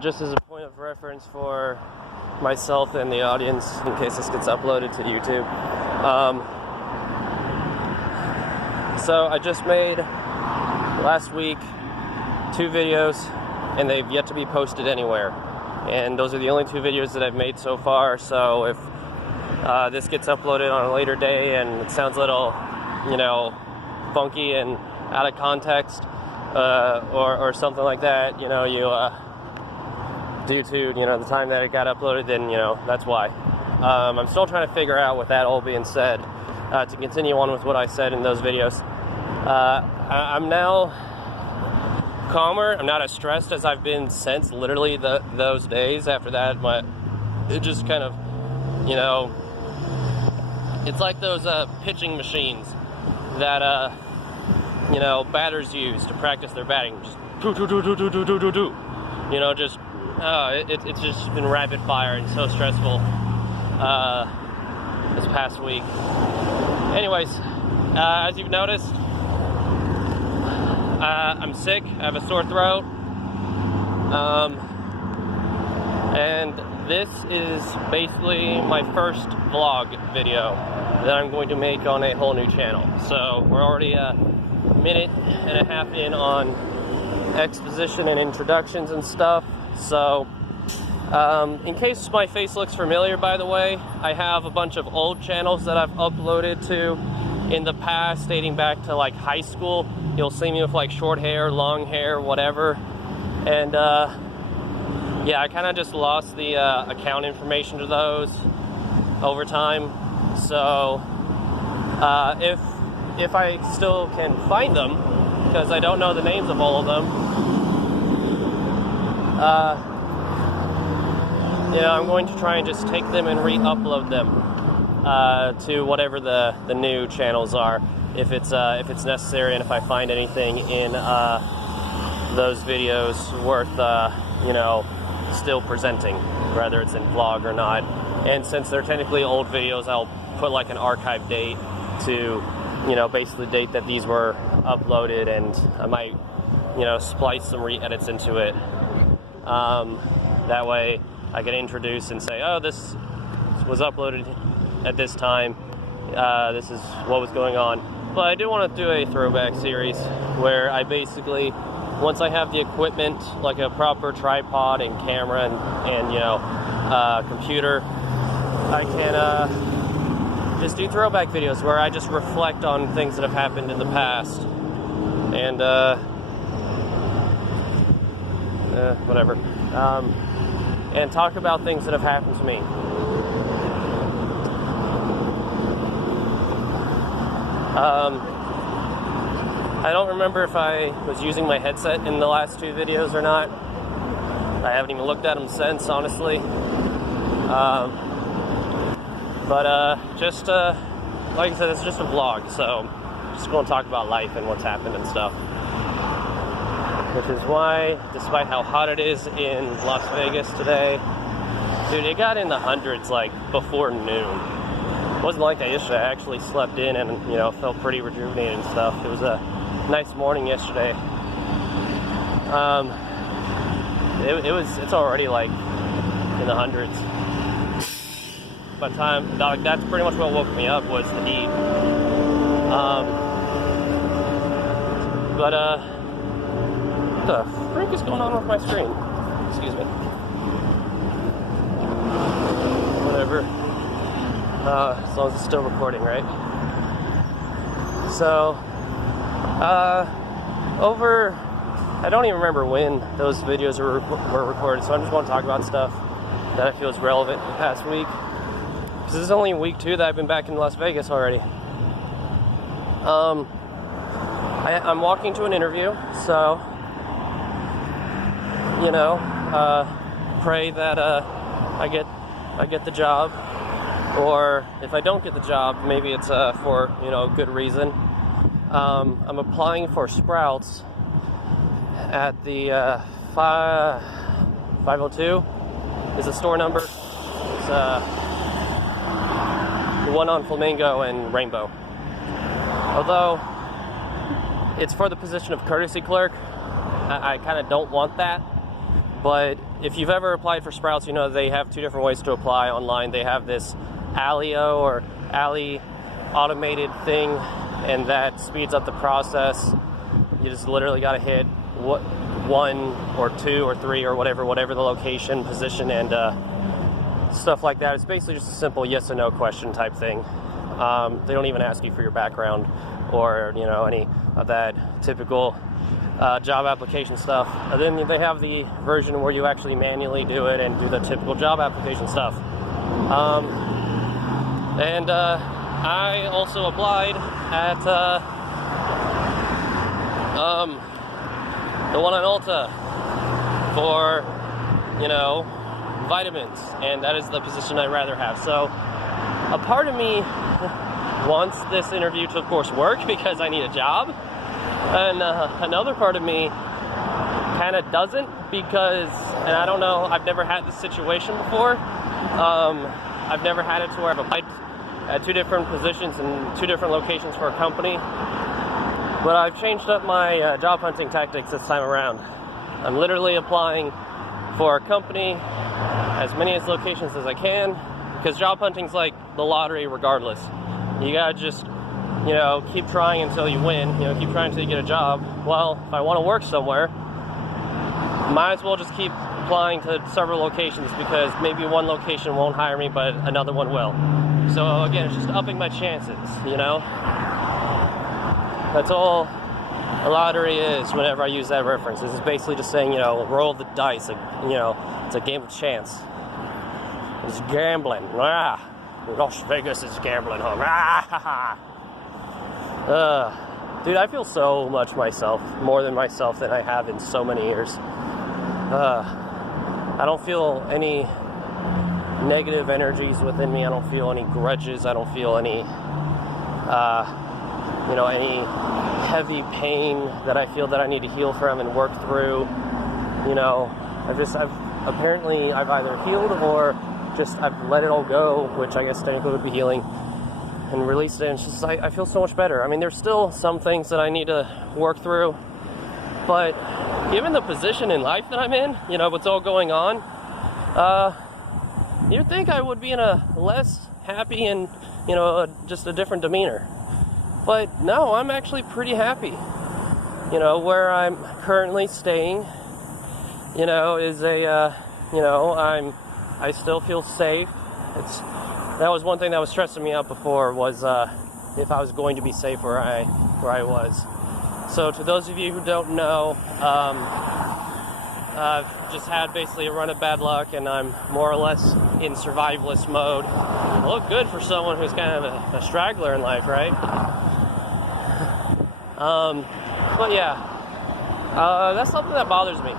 Just as a point of reference for myself and the audience, in case this gets uploaded to YouTube. So I just made, last week, 2 videos, and they've yet to be posted anywhere. And those are the only 2 videos that I've made so far, so if this gets uploaded on a later day and it sounds a little, funky and out of context, or something like that, due to, the time that it got uploaded, then, that's why. I'm still trying to figure out, with that all being said, to continue on with what I said in those videos. I'm now calmer. I'm not as stressed as I've been since literally those days. After that, it just kind of, it's like those pitching machines that, batters use to practice their batting. Just it's just been rapid fire and so stressful this past week. Anyways, as you've noticed, I'm sick. I have a sore throat, and this is basically my first vlog video that I'm going to make on a whole new channel. So we're already a minute and a half in on exposition and introductions and stuff. So in case my face looks familiar, by the way, I have a bunch of old channels that I've uploaded to in the past, dating back to like high school. You'll see me with like short hair, long hair, whatever. And yeah, I kind of just lost the account information to those over time. So if I still can find them, because I don't know the names of all of them, I'm going to try and just take them and re-upload them to whatever the new channels are, if it's necessary, and if I find anything in those videos worth still presenting, whether it's in vlog or not. And since they're technically old videos, I'll put like an archive date to basically date that these were uploaded, and I might splice some re-edits into it. That way I can introduce and say, oh, this was uploaded at this time, this is what was going on. But I do want to do a throwback series where I basically, once I have the equipment, like a proper tripod and camera and computer, I can just do throwback videos where I just reflect on things that have happened in the past, and whatever, and talk about things that have happened to me. I don't remember if I was using my headset in the last 2 videos or not. I haven't even looked at them since, honestly. Just like I said, it's just a vlog, so I'm just going to talk about life and what's happened and stuff. Which is why, despite how hot it is in Las Vegas today, dude, it got in the hundreds like before noon. It wasn't like that yesterday. I actually slept in and felt pretty rejuvenated and stuff. It was a nice morning yesterday. It's already like in the hundreds. By the time, that's pretty much what woke me up, was the heat. What the freak is going on with my screen? Excuse me. Whatever. As long as it's still recording, right? So, I don't even remember when those videos were recorded, so I just want to talk about stuff that I feel is relevant in the past week. Because this is only week 2 that I've been back in Las Vegas already. I'm walking to an interview, so, pray that I get the job. Or if I don't get the job, maybe it's for a good reason. I'm applying for Sprouts at the 502 is the store number. It's the one on Flamingo and Rainbow. Although it's for the position of courtesy clerk, I kind of don't want that. But if you've ever applied for Sprouts, you know they have two different ways to apply online. They have this Alio or Ali automated thing, and that speeds up the process. You just literally got to hit 1 or 2 or 3 or whatever the location, position, and stuff like that. It's basically just a simple yes or no question type thing. They don't even ask you for your background or, you know, any of that typical job application stuff. And then they have the version where you actually manually do it and do the typical job application stuff. I also applied at the one on Ulta for, you know, vitamins, and that is the position I'd rather have. So a part of me wants this interview to, of course, work because I need a job, and another part of me kind of doesn't, because, and I don't know, I've never had this situation before. I've never had it to where I've applied at 2 different positions in 2 different locations for a company, but I've changed up my job hunting tactics this time around. I'm literally applying for a company, as many as locations as I can, because job hunting's like the lottery regardless. You gotta just, you know, keep trying until you win, you know, keep trying until you get a job. Well, if I want to work somewhere, might as well just keep applying to several locations, because maybe one location won't hire me, but another one will. So again, it's just upping my chances, you know? That's all a lottery is whenever I use that reference. It's basically just saying, you know, roll the dice, like, you know, it's a game of chance. It's gambling. Las Vegas is gambling home. Dude, I feel so much myself, more than myself than I have in so many years. I don't feel any negative energies within me. I don't feel any grudges. I don't feel any, you know, any heavy pain that I feel that I need to heal from and work through. You know, I've either healed or just I've let it all go, which I guess technically would be healing, and released it. And it's just, I feel so much better. I mean, there's still some things that I need to work through, but given the position in life that I'm in, you know, what's all going on, you'd think I would be in a less happy and, you know, just a different demeanor. But no, I'm actually pretty happy. You know, where I'm currently staying, you know, is a, you know, I still feel safe. That was one thing that was stressing me out before, was if I was going to be safe where I was. So to those of you who don't know, I've just had basically a run of bad luck, and I'm more or less in survivalist mode. I look good for someone who's kind of a straggler in life, right? But yeah, that's something that bothers me.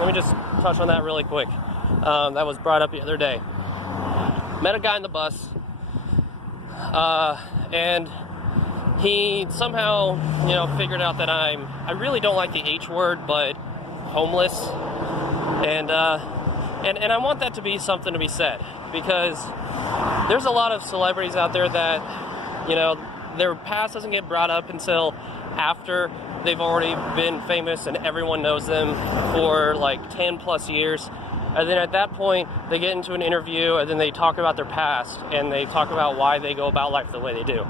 Let me just touch on that really quick. That was brought up the other day. Met a guy in the bus, and he somehow, you know, figured out that I really don't like the H word, but homeless, and I want that to be something to be said, because there's a lot of celebrities out there that, you know, their past doesn't get brought up until after they've already been famous and everyone knows them for like 10 plus years. And then at that point, they get into an interview and then they talk about their past and they talk about why they go about life the way they do.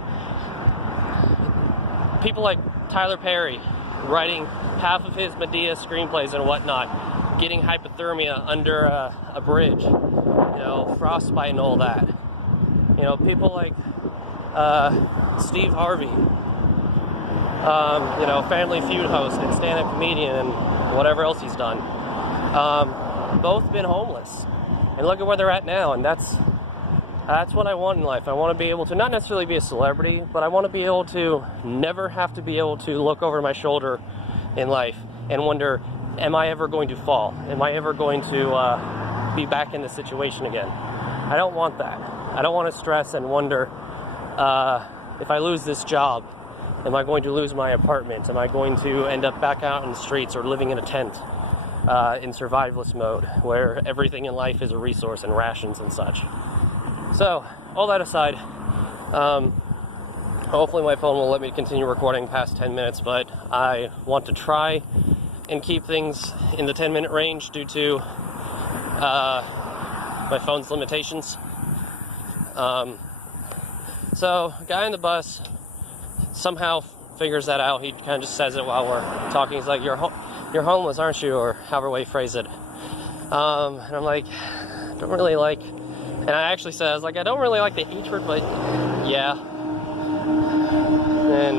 People like Tyler Perry, writing half of his Medea screenplays and whatnot, getting hypothermia under a bridge, you know, frostbite and all that. You know, people like Steve Harvey, you know, Family Feud host and stand-up comedian and whatever else he's done. Both been homeless, and look at where they're at now. And that's what I want in life. I want to be able to not necessarily be a celebrity, but I want to be able to never have to be able to look over my shoulder in life and wonder, am I ever going to fall? Am I ever going to be back in this situation again? I don't want that. I don't want to stress and wonder, if I lose this job, am I going to lose my apartment? Am I going to end up back out in the streets or living in a tent? In survivalist mode, where everything in life is a resource and rations and such. So, all that aside, hopefully my phone will let me continue recording past 10 minutes, but I want to try and keep things in the 10-minute range due to my phone's limitations. So, a guy on the bus somehow figures that out. He kind of just says it while we're talking. He's like, you're homeless, aren't you? Or however way he phrased it. And I'm like, I don't really like, and I actually said, I was like, I don't really like the H word, but yeah. And